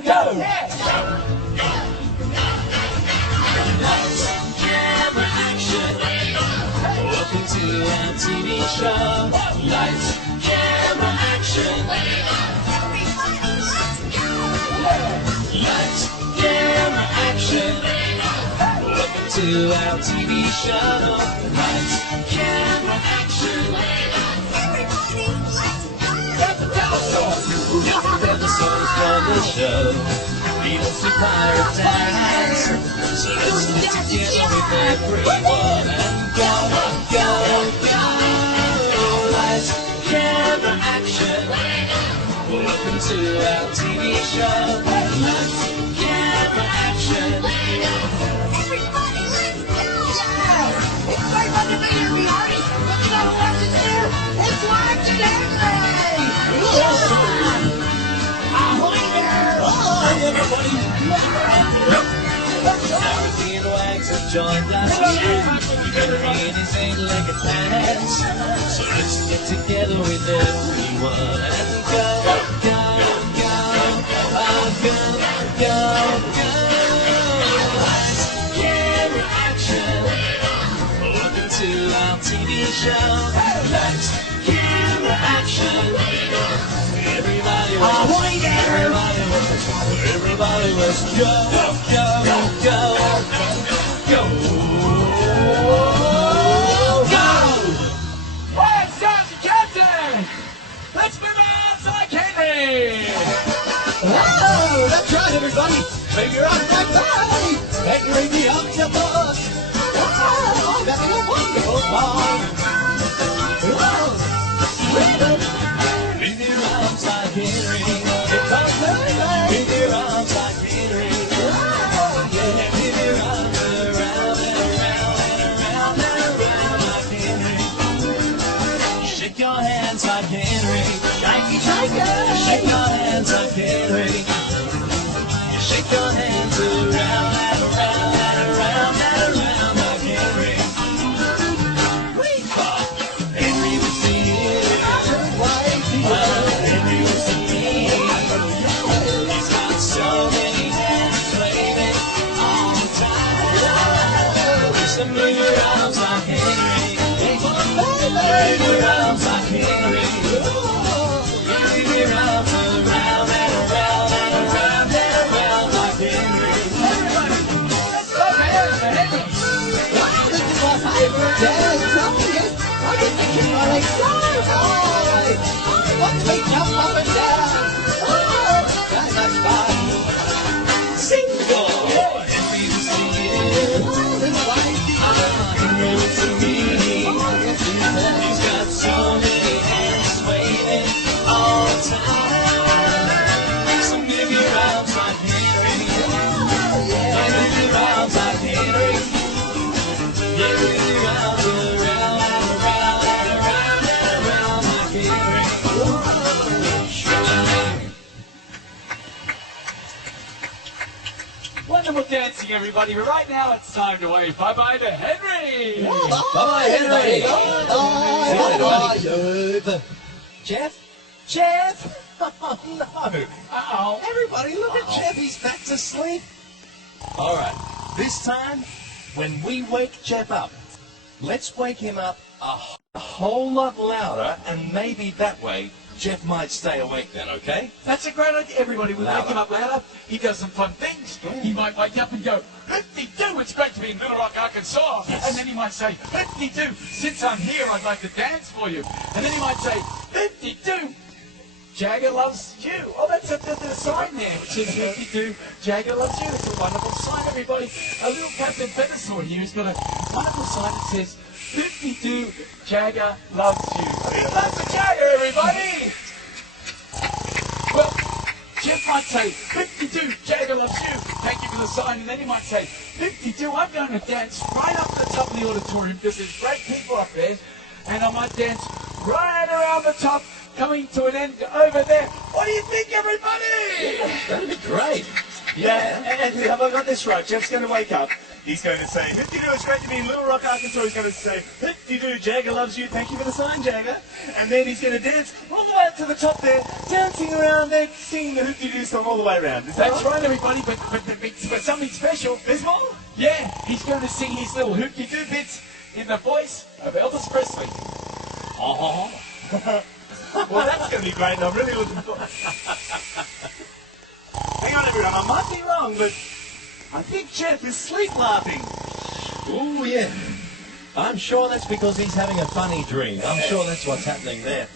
go, go! Lights, camera, action. Welcome to our TV show. Lights, camera, action. Lights, camera, action. Welcome to our TV show. Lights, camera, action. Episodes for the show. Beatles to pirate dance. So let's get together with everyone and go, go, go. Lights, camera, action. Welcome to our TV show. Lights, camera, action. Everybody, let's go! Yeah! It's great fun to be here, everybody! But you know who else is here? It's Watch Henry! Ahoy there! Hi everybody! Dorothy and Wags have joined us. Henry and his eight-legged dance. So let's get together with everyone and go, go, go, go, go, go. Lights, camera, action. Welcome to our TV show. Lights, camera, action. Everybody was, everybody was go, go, go, go, go. Hey, it's Sergeant Captain! Let's move out like Henry! Oh, that's right, everybody! Figure out that time! Henry the Octopus! Oh, I'm having a wonderful time! In your arms like Henry. It's all right! In your arms like Henry. Yeah, in your arms around and around and around and around like Henry. Shake your hands like Henry. Shakey, shakey! Shake your hands like Henry. You shake your hands around and around and around and around like Henry. Henry was singing. Henry was singing. He's got so many hands waving all the time. So move your arms like Henry. Move your arms like Henry. Move your arms around and around and around and around like Henry. Let's go, Henry! Wow, this is my favorite day! So, yes, I just think it's my legs so high! Watch me jump up and down! Oh, that's much fun! Sing! Henry was singing. Oh, this way! Henry was singing. Oh, yes, he's there! He's got so many hands waving all the time. So give your arms like Henry. Oh, yeah! Give your arms like Henry. Give your arms around and around and around and around like Henry. Wonderful dancing, everybody, but right now it's time to wave bye-bye to Henry! Bye, Henry! Bye, Jeff? Jeff? Oh, no. Uh-oh. Everybody, look at Jeff. He's back to sleep. All right. This time, when we wake Jeff up, let's wake him up a whole lot louder, and maybe that way Jeff might stay awake then, okay? That's a great idea, everybody. We Louder. wake him up louder. He does some fun things. He might wake up and go, 52, it's great to be in Little Rock, Arkansas. Yes. And then he might say, 52, since I'm here, I'd like to dance for you. And then he might say, 52, Jagger loves you. Oh, that's a sign there, which says 52, Jagger loves you. It's a wonderful sign, everybody. A little Captain Feathersword here has got a wonderful sign that says, 52, Jagger loves you. A big love for Jagger, everybody. Well, Jeff might say, 52, Jagger loves you. Thank you for the sign. And then he might say, 52, I'm going to dance right up to the top of the auditorium because there's great people up there. And I might dance right around the top, coming to an end over there. What do you think, everybody? That'd be great. Yeah, and have I got this right? Jeff's going to wake up, He's going to say, "Hoop-de-doo, it's great to be in Little Rock, Arkansas." He's going to say, "Hoop-de-doo, Jagger loves you. Thank you for the sign, Jagger." And then he's going to dance all the way up to the top there, dancing around there, singing the Hoop-de-doo song all the way around. Is that That's right, everybody, but something special. There's more? Yeah, he's going to sing his little hoop-de-doo bits in the voice of Elvis Presley. Oh. Well, that's going to be great. I'm really looking forward. Hang on, everyone. I might be wrong, but I think Jeff is sleep laughing. Oh, yeah. I'm sure that's because he's having a funny dream. I'm sure that's what's happening there.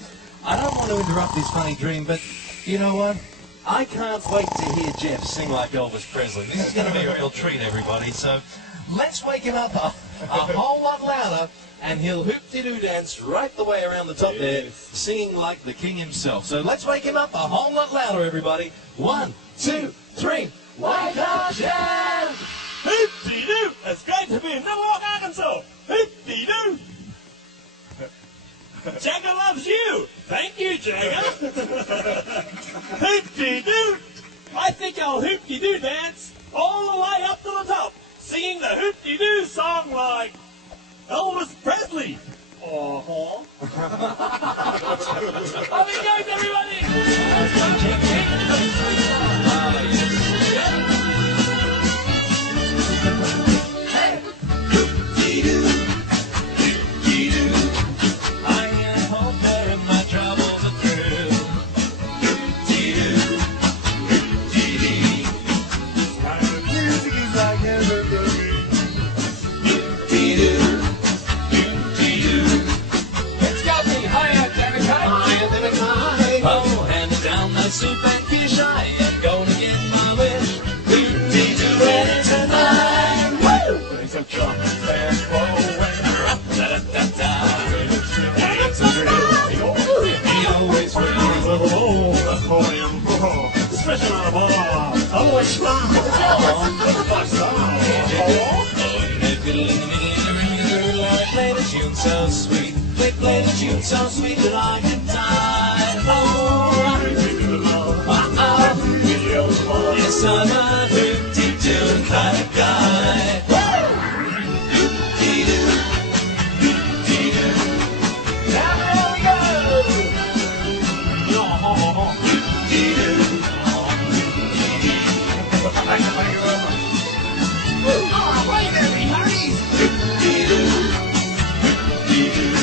I don't want to interrupt his funny dream, but you know what? I can't wait to hear Jeff sing like Elvis Presley. This is going to be a real treat, everybody. So let's wake him up a whole lot louder, and he'll hoop-de-doo dance right the way around the top there, singing like the king himself. So let's wake him up a whole lot louder, everybody. 1, 2, 3. Wake up, Jeff! Hoop-de-doo! It's great to be in Little Rock, Arkansas. Hoop-de-doo! Jagger loves you. Thank you, Jagger. Hoop-de-doo! I think I'll hoop-de-doo dance all the way up to the top, singing the hoop-de-doo song like Elvis Presley. Uh-huh. Off it goes, everybody! Soup and fish, I am going to get my wish. Hoop-de-doo ready tonight. Woo! There's some trumpets and blowing. Da-da-da-da. It's a drill. He always will. Special on a ball. Oh, it's fun. They play the tune so sweet. They play the tune so sweet that I can die. Oh, yes, I'm a hoop-de-doo kind of guy. Hoop-de-doo, hoop-de-doo. Now there we go. Hoop-de-doo. Oh, wait a minute, hurry! Hoop-de-doo, hoop-de-doo.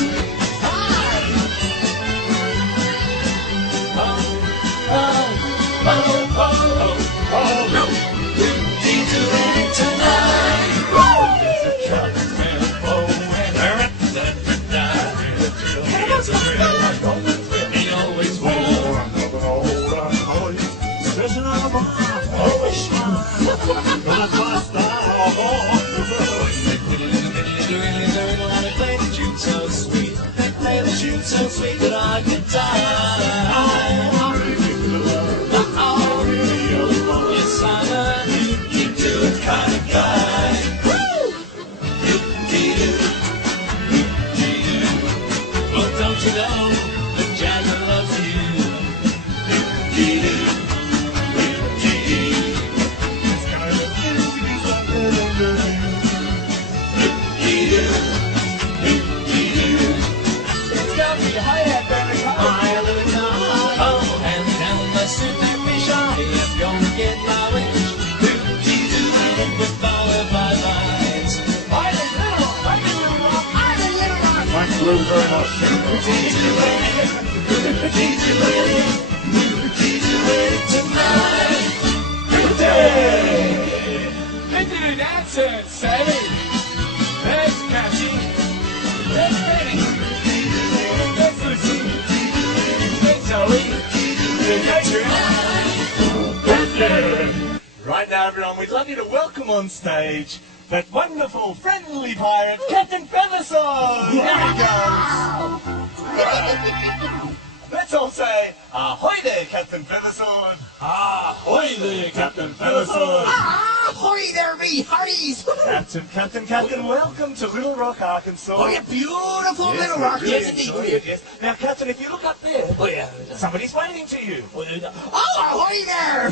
So sweet that I could die. Yes, I'm a hoop-de-doo kind of guy. Hoop-de-doo, hoop-de-doo. Oh, don't you know that Jagger loves you? Hoop-de-doo, hoop-de-doo. Hoop-de-doo. Hoop-de-doo dancer, Sammy. There's Cashy. There's Benny. There's Lucy. There's Zoe. There's Adrian. Right now, everyone, we'd love you to welcome on stage that wonderful, friendly pirate, Captain Feathersword. Here he goes. Let's all say, ahoy there, Captain Feathersword. Ahoy there, Captain Feathersword. Ahoy there, me hearties! Captain, welcome to Little Rock, Arkansas. Oh, yeah, beautiful Little Rock, yes, indeed. Yes. Now, Captain, if you look up there, Oh, yeah. somebody's waiting to you. Oh, ahoy there!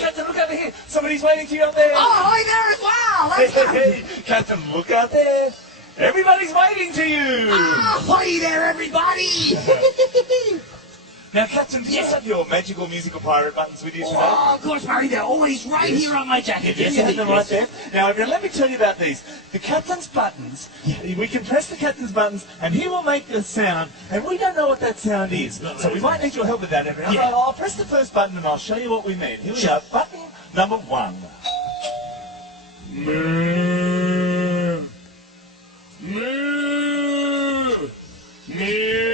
Captain, look over here. Somebody's waiting to you up there. Oh, ahoy there as well! Oh, let's go. Hey, Captain, look out there. Everybody's waving to you. Ahoy there, everybody. Now, Captain, do you have your magical musical pirate buttons with you today? Oh, of course, Murray, they're always right here on my jacket. Yes, you have them right there. Now, everyone, let me tell you about these. The captain's buttons, we can press the captain's buttons, and he will make a sound, and we don't know what that sound is. So we might need your help with that, everyone. Yeah. I'll press the first button, and I'll show you what we mean. Here we are. Button number 1. Moo. Moo. Moo.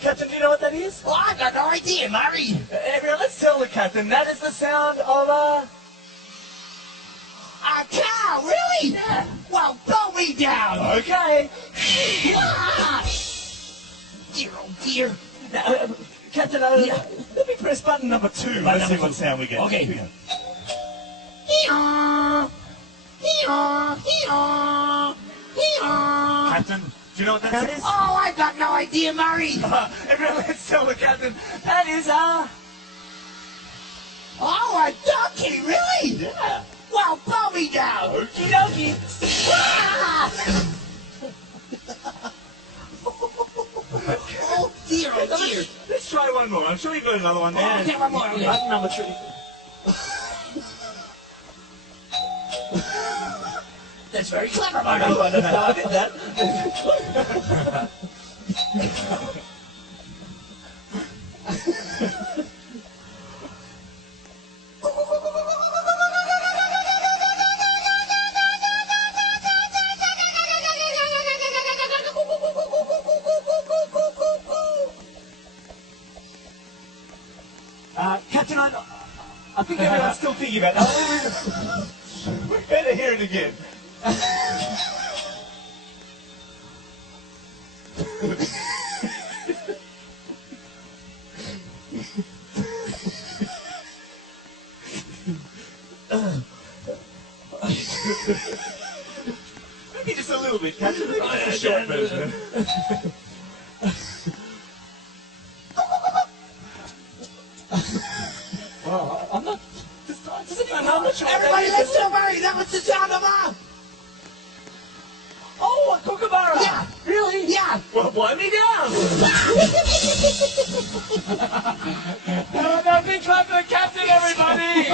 Captain, do you know what that is? Oh, I've got no idea, Murray. Everyone, let's tell the captain that is the sound of a... A cow, really? Yeah. Well, blow me down. Okay. Ah! Dear, oh dear. Now, Captain, let me press button number 2. Let's see what sound we get. Okay. Here we go. Hee-haw. Hee-haw. Hee-haw. Hee-haw. Captain, do you know what that sound is? Oh, I've got no idea, Murray. Everyone, let's tell the captain that is a... Oh, a donkey, really? Yeah. Well, blow me down. Okie dokie. Ah! Oh, dear, oh, dear. Let's try one more. I'm sure you've got another one there. Okay, one more. Okay. Button number 3. That's very clever, I Murray. don't know how I did that. Captain, I think everyone's still thinking about that. We better hear it again. Maybe just a little bit, Captain. Maybe just a short version. Well, I'm not. I'm not sure. Everybody, listen to Murray. That was the sound of a... Oh, a kookaburra! Yeah. Really? Yeah. Well, blow me down! No, big clap for the captain, everybody!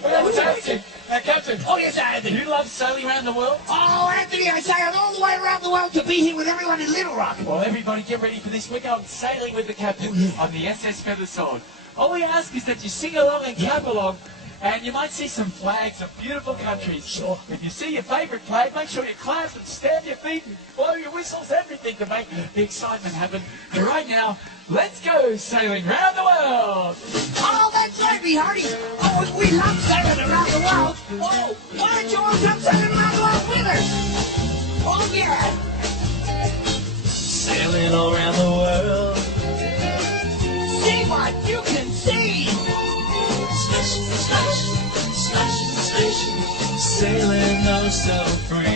Fantastic! Now, Captain. Oh, yes, Anthony. You love sailing around the world? Oh, Anthony, I sailed all the way around the world to be here with everyone in Little Rock. Well, everybody get ready for this. We're going sailing with the captain on the SS Feathersword. All we ask is that you sing along and clap along, and you might see some flags of beautiful countries. Sure. If you see your favourite flag, make sure you clap and stamp your feet and blow your whistles, everything to make the excitement happen. And right now, let's go sailing around the world. Oh, that's right, me hearty. Oh, we love sailing around the world. Oh, why don't you all come sailing around the world with us? Oh, yeah. Sailing all around the world. See what you can see. Sailing oh so free.